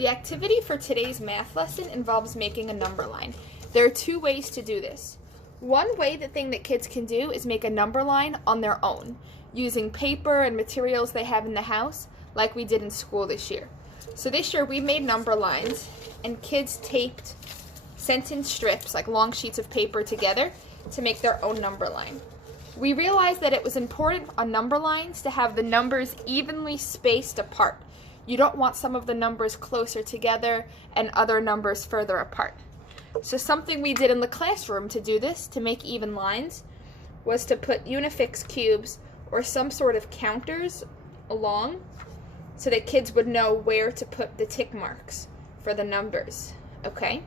The activity for today's math lesson involves making a number line. There are two ways to do this. One way, the thing that kids can do is make a number line on their own, using paper and materials they have in the house, like we did in school this year. So this year we made number lines, and kids taped sentence strips, like long sheets of paper, together to make their own number line. We realized that it was important on number lines to have the numbers evenly spaced apart. You don't want some of the numbers closer together and other numbers further apart. So something we did in the classroom to do this, to make even lines, was to put Unifix cubes or some sort of counters along so that kids would know where to put the tick marks for the numbers, okay?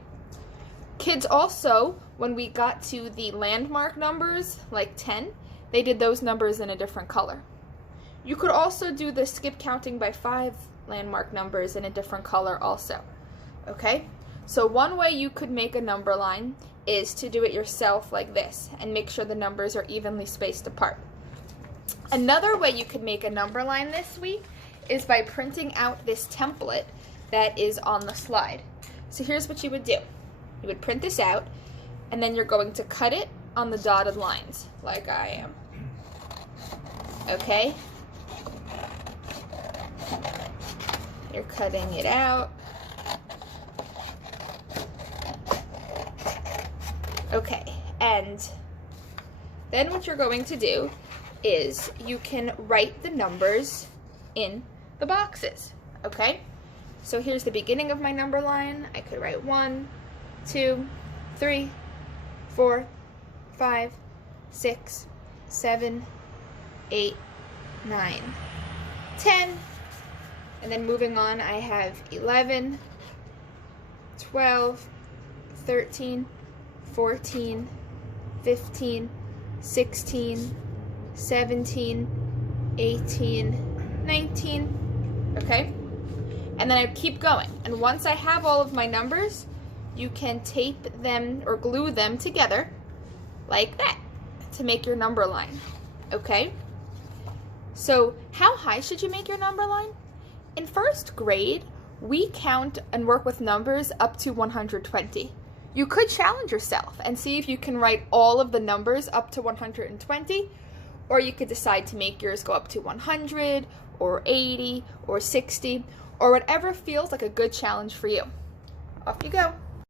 Kids also, when we got to the landmark numbers, like 10, they did those numbers in a different color. You could also do the skip counting by 5 landmark numbers in a different color also, okay? So one way you could make a number line is to do it yourself like this and make sure the numbers are evenly spaced apart. Another way you could make a number line this week is by printing out this template that is on the slide. So here's what you would do. You would print this out, and then you're going to cut it on the dotted lines, like I am. Okay? You're cutting it out. Okay, and then what you're going to do is you can write the numbers in the boxes, okay? So here's the beginning of my number line. I could write 1, 2, 3, 4, 5, 6, 7, 8, 9, 10. And then moving on, I have 11, 12, 13, 14, 15, 16, 17, 18, 19, okay? And then I keep going. And once I have all of my numbers, you can tape them or glue them together like that to make your number line, okay? So how high should you make your number line? In first grade, we count and work with numbers up to 120. You could challenge yourself and see if you can write all of the numbers up to 120, or you could decide to make yours go up to 100 or 80 or 60 or whatever feels like a good challenge for you. Off you go.